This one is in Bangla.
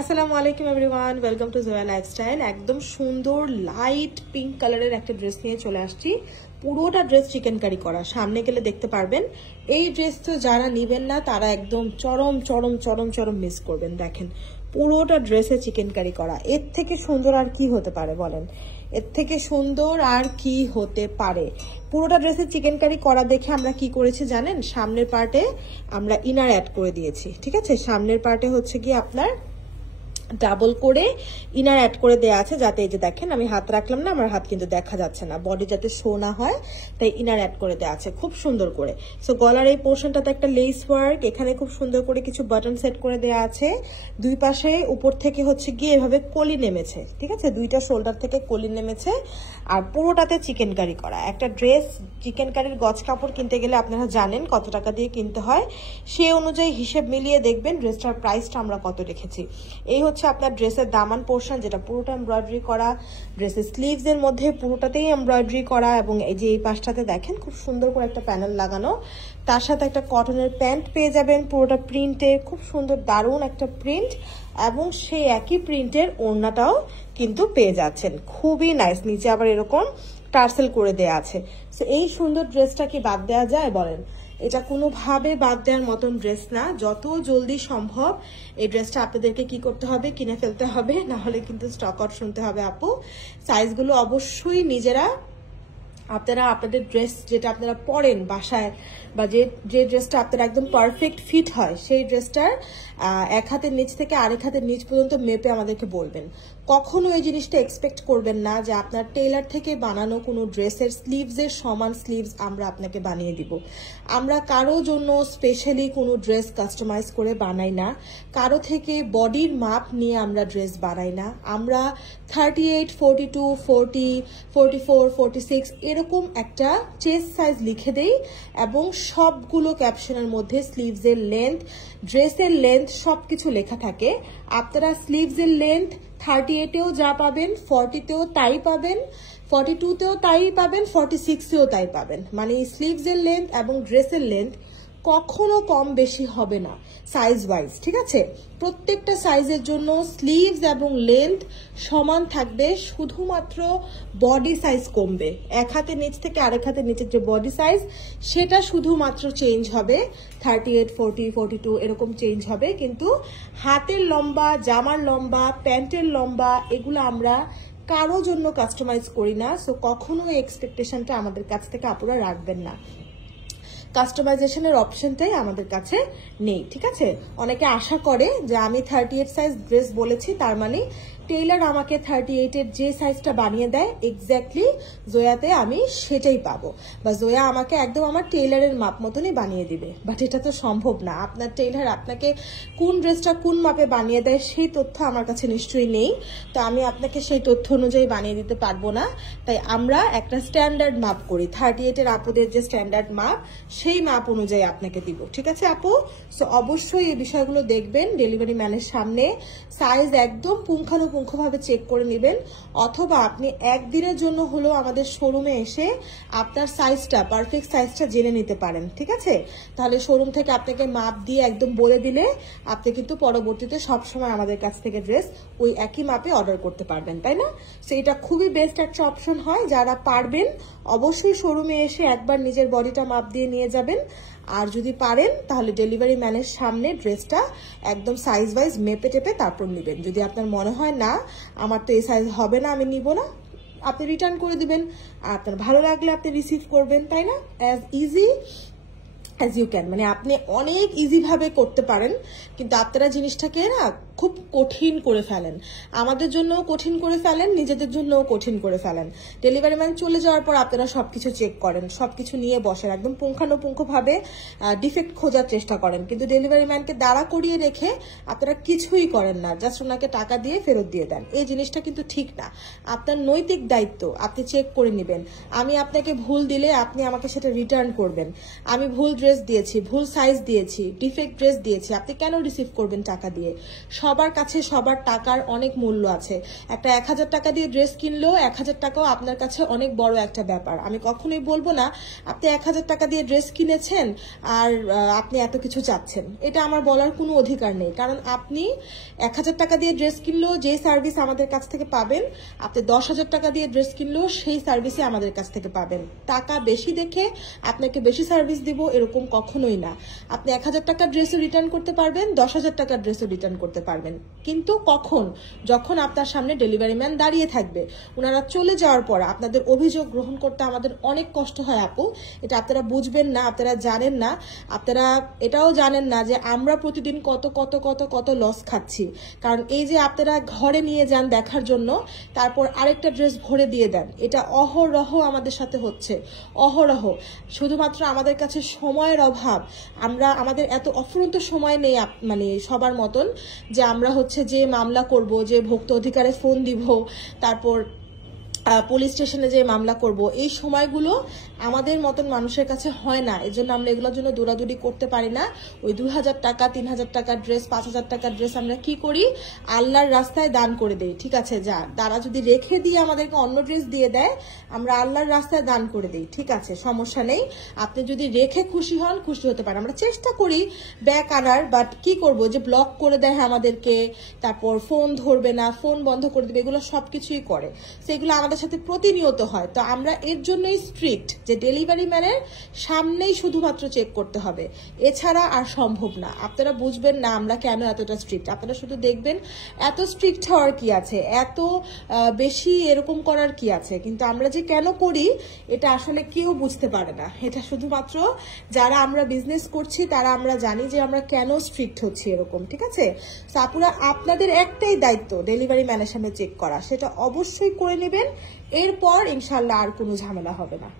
আসসালামু আলাইকুম everyone, welcome to Zoya lifestyle. একদম সুন্দর লাইট পিঙ্ক কালারের একটা ড্রেস নিয়ে চলে আসছি। পুরোটা ড্রেস চিকেন কারি করা, সামনে গেলে দেখতে পারবেন। এই ড্রেস তো যারা নিবেন না তারা একদম চরম চরম চরম চরম মিস করবেন। দেখেন পুরোটা ড্রেসে চিকেন কারি করা, এর থেকে সুন্দর আর কি হতে পারে বলেন? এর থেকে সুন্দর আর কি হতে পারে? পুরোটা ড্রেসে চিকেন কারি করা দেখে আমরা কি করেছি জানেন? সামনের পার্টে আমরা ইনার অ্যাড করে দিয়েছি। ঠিক আছে, সামনের পার্টে হচ্ছে কি আপনার ডাবল করে ইনার অ্যাড করে দেওয়া আছে, যাতে এই যে দেখেন আমি হাত রাখলাম না, আমার হাত কিন্তু দেখা যাচ্ছে না, বডি যাতে শো না হয়, তাই ইনার অ্যাড করে দেওয়া আছে খুব সুন্দর করে। সো গলার এই পোর্শনটাতে একটা লেস ওয়ার্ক, এখানে খুব সুন্দর করে কিছু বাটন সেট করে দেওয়া আছে। দুই পাশে উপর থেকে হচ্ছে গিয়ে এভাবে কলি নেমেছে। ঠিক আছে, দুইটা শোল্ডার থেকে কলি নেমেছে, আর পুরোটাতে চিকেন কারি করা। একটা ড্রেস চিকেন কারির গজ কাপড় কিনতে গেলে আপনারা জানেন কত টাকা দিয়ে কিনতে হয়, সেই অনুযায়ী হিসেব মিলিয়ে দেখবেন ড্রেসটার প্রাইসটা আমরা কত রেখেছি। এই হচ্ছে আপনার ড্রেসের দামান পোর্শন, যেটা পুরোটা এমব্রয়ডারি করা। ড্রেসের স্লিভস এর মধ্যে পুরোটাতেই এমব্রয়ডারি করা, এবং এই যে এই পাশটাতে দেখেন খুব সুন্দর করে একটা প্যানেল লাগানো। তার সাথে একটা কটনের প্যান্ট পেয়ে যাবেন, পুরোটা প্রিন্টের, খুব সুন্দর দারুণ একটা প্রিন্ট, এবং সেই একই প্রিন্টের ওড়নাটাও কিন্তু পেয়ে যাচ্ছেন। খুবই নাইস, নিচে আবার এরকম টার্সেল করে দেয়া আছে। তো এই সুন্দর ড্রেসটা কি বাদ দেওয়া যায় বলেন? এটা কোনোভাবে বাদ দেওয়ার মতন ড্রেস না। যত জলদি সম্ভব এই ড্রেসটা আপনাদেরকে কি করতে হবে, কিনে ফেলতে হবে, না হলে কিন্তু স্টক আউট শুনতে হবে আপু। সাইজগুলো অবশ্যই নিজেরা আপনারা আপনাদের ড্রেস যেটা আপনারা পরেন বাসায়, বা যে ড্রেসটা আপনার একদম পারফেক্ট ফিট হয়, সেই ড্রেসটার এক হাতের নিচ থেকে আরেক হাতের নিচ পর্যন্ত মেপে আমাদেরকে বলবেন। কখনো এই জিনিসটা এক্সপেক্ট করবেন না যে আপনার টেইলার থেকে বানানো কোনো ড্রেসের স্লিভসের সমান স্লিভস আমরা আপনাকে বানিয়ে দিব। আমরা কারো জন্য স্পেশালি কোনো ড্রেস কাস্টমাইজ করে বানাই না, কারো থেকে বডির মাপ নিয়ে আমরা ড্রেস বানাই না। আমরা 38, 42, 40, 44, 46 এরকম একটা চেস্ট সাইজ লিখে দেই, এবং সবগুলো ক্যাপশনের মধ্যে স্লিভসের লেন্থ, ড্রেসের লেন্থ সবকিছু লেখা থাকে। আপনারা স্লিভসের লেন্থ 38-এও যা পাবেন, 40-তেও তাই পাবেন, 42-তেও তাই পাবেন, 46-এও তাই পাবেন। মানে স্লিভসের লেন্থ এবং ড্রেসের লেন্থ কখনো কম বেশি হবে না সাইজ ওয়াইজ। ঠিক আছে, প্রত্যেকটা সাইজের জন্য স্লিভস এবং লেন্থ সমান থাকবে, শুধুমাত্র বডি সাইজ কমবে। এক হাতের নিচ থেকে আরেক হাতের নিচের যে বডি সাইজ, সেটা শুধুমাত্র চেঞ্জ হবে, 38, 40, 42 এরকম চেঞ্জ হবে। কিন্তু হাতের লম্বা, জামার লম্বা, প্যান্টের লম্বা এগুলো আমরা কারো জন্য কাস্টমাইজ করি না। সো কখনো এই এক্সপেকটেশনটা আমাদের কাছ থেকে আপনারা রাখবেন না। কাস্টমাইজেশনের অপশনটাই আমাদের কাছে নেই। ঠিক আছে, অনেকে আশা করে যে আমি 38 সাইজ ড্রেস বলেছি, তার মানে টেইলার আমাকে 38-এর যে সাইজটা বানিয়ে দেয় এক্স্যাক্টলি জোয়াতে আমি সেটাই পাবো, বা জোয়া আমাকে একদম আমার টেইলারের মাপ মতনই বানিয়ে দিবে। বাট এটা তো সম্ভব না। আপনার টেইলার আপনাকে কোন ড্রেসটা কোন মাপে বানিয়ে দেয় সেই তথ্য আমার কাছে নিশ্চয়ই নেই, তো আমি আপনাকে সেই তথ্য অনুযায়ী বানিয়ে দিতে পারবো না। তাই আমরা একটা স্ট্যান্ডার্ড মাপ করি, 38-এর আপুদের যে স্ট্যান্ডার্ড মাপ, সেই মাপ অনুযায়ী আপনাকে দিব। ঠিক আছে আপু, সো অবশ্যই এই বিষয়গুলো দেখবেন। ডেলিভারি ম্যানের সামনে সাইজ একদম পুঙ্খানুপুঙ্খভাবে চেক করে নেবেন, অথবা আপনি একদিনের জন্য হলেও আমাদের শোরুমে এসে আপনার সাইজটা, পারফেক্ট সাইজটা জেনে নিতে পারেন। ঠিক আছে, তাহলে শোরুম থেকে আপনাকে মাপ দিয়ে একদম বলে দিলে আপনি কিন্তু পরবর্তীতে সবসময় আমাদের কাছ থেকে ড্রেস ওই একই মাপে অর্ডার করতে পারবেন, তাই না? সো এটা খুবই বেস্ট একটা অপশন হয়। যারা পারবেন অবশ্যই শোরুমে এসে একবার নিজের বডিটা মাপ দিয়ে নিয়ে যাবেন, আর যদি পারেন তাহলে ডেলিভারি ম্যানের সামনে ড্রেসটা একদম সাইজ ওয়াইজ মেপে টেপে তারপর নেবেন। যদি আপনার মনে হয় না আমার তো এই সাইজ হবে না, আমি নিব না, আপনি রিটার্ন করে দিবেন। আর আপনার ভালো লাগলে আপনি রিসিভ করবেন, তাই না? As easy as you can, মানে আপনি অনেক ইজিভাবে করতে পারেন, কিন্তু আপনারা জিনিসটাকে না খুব কঠিন করে ফেলেন। আমাদের জন্যও কঠিন করে ফেলেন, নিজেদের জন্যও কঠিন করে ফেলেন। ডেলিভারি ম্যান চলে যাওয়ার পর আপনারা সবকিছু চেক করেন, সবকিছু নিয়ে বসেন, একদম পুঙ্খানুপুঙ্খভাবে ডিফেক্ট খোঁজার চেষ্টা করেন, কিন্তু ডেলিভারি ম্যানকে দাঁড়া করিয়ে রেখে আপনারা কিছুই করেন না, জাস্ট ওনাকে টাকা দিয়ে ফেরত দিয়ে দেন। এই জিনিসটা কিন্তু ঠিক না। আপনার নৈতিক দায়িত্ব আপনি চেক করে নেবেন। আমি আপনাকে ভুল দিলে আপনি আমাকে সেটা রিটার্ন করবেন। আমি ভুল ড্রেস দিয়েছি, ভুল সাইজ দিয়েছি, ডিফেক্ট ড্রেস দিয়েছি, আপনি কেন রিসিভ করবেন টাকা দিয়ে? সবার কাছে সবার টাকার অনেক মূল্য আছে। একটা 1000 টাকা দিয়ে ড্রেস কিনলেও 1000 টাকাও আপনার কাছে অনেক বড় একটা ব্যাপার। আমি কখনোই বলবো না আপনি 1000 টাকা দিয়ে ড্রেস কিনেছেন আর আপনি এত কিছু চাচ্ছেন, এটা আমার বলার কোনো অধিকার নেই। কারণ আপনি 1000 টাকা দিয়ে ড্রেস কিনলেও যে সার্ভিস আমাদের কাছ থেকে পাবেন, আপনি 10,000 টাকা দিয়ে ড্রেস কিনলেও সেই সার্ভিসই আমাদের কাছ থেকে পাবেন। টাকা বেশি দেখে আপনাকে বেশি সার্ভিস দিব এরকম কখনোই না। আপনি 1000 টাকার ড্রেসও রিটার্ন করতে পারবেন, 10,000 টাকার ড্রেসও রিটার্ন করতে পারবেন, কিন্তু কখন? যখন আপনার সামনে ডেলিভারি ম্যান দাঁড়িয়ে থাকবে। ওনারা চলে যাওয়ার পর আপনাদের অভিযোগ গ্রহণ করতে আমাদের অনেক কষ্ট হয় আপু, এটা আপনারা বুঝবেন না, আপনারা জানেন না। আপনারা এটাও জানেন না যে আমরা প্রতিদিন কত কত কত কত লস খাচ্ছি। কারণ এই যে আপনারা ঘরে নিয়ে যান দেখার জন্য, তারপর আরেকটা ড্রেস ঘরে দিয়ে দেন, এটা অহরহ আমাদের সাথে হচ্ছে, অহরহ। শুধুমাত্র আমাদের কাছে সময়ের অভাব, আমাদের এত অফুরন্ত সময় নেই মানে সবার মতন যে আমরা হচ্ছে যে মামলা করব, যে ভোক্তা অধিকারে ফোন দিব, তারপর পুলিশ স্টেশনে যে মামলা করব, এই সময়গুলো আমাদের মতন মানুষের কাছে হয় না। এজন্য আমরা এগুলোর জন্য দৌড়াদৌড়ি করতে পারি না। ওই 2000 টাকা 3000 টাকার ড্রেস 5000 টাকার ড্রেস আমরা কি করি, আল্লাহর রাস্তায় দান করে দেই। ঠিক আছে, যা তারা যদি রেখে দিয়ে আমাদেরকে অন্য ড্রেস দিয়ে দেয়, আমরা আল্লাহর রাস্তায় দান করে দেই। ঠিক আছে, সমস্যা নেই। আপনি যদি রেখে খুশি হন, খুশি হতে পারেন। আমরা চেষ্টা করি ব্যাক আনার, বাট কি করব, যে ব্লক করে দেয় আমাদেরকে, তারপর ফোন ধরবে না, ফোন বন্ধ করে দেবে, এগুলো সবকিছুই করে। সেগুলো আমাদের সাথে প্রতিনিয়ত হয়। তো আমরা এর জন্যই স্ট্রিক্ট যে ডেলিভারি ম্যানের সামনেই শুধুমাত্র চেক করতে হবে, এছাড়া আর সম্ভব না। আপনারা বুঝবেন না আমরা কেন এতটা স্ট্রিক্ট, আপনারা শুধু দেখবেন এত স্ট্রিক্ট হওয়ার কি আছে, এত বেশি এরকম করার কি আছে, কিন্তু আমরা যে কেন করি এটা আসলে কেউ বুঝতে পারে না। এটা শুধুমাত্র যারা আমরা বিজনেস করছি তারা আমরা জানি যে আমরা কেন স্ট্রিক্ট হচ্ছি এরকম। ঠিক আছে, তো আপুরা আপনাদের একটাই দায়িত্ব ডেলিভারি ম্যানের সামনে চেক করা, সেটা অবশ্যই করে নেবেন। এরপর ইনশাল্লাহ আর কোনো ঝামেলা হবে না।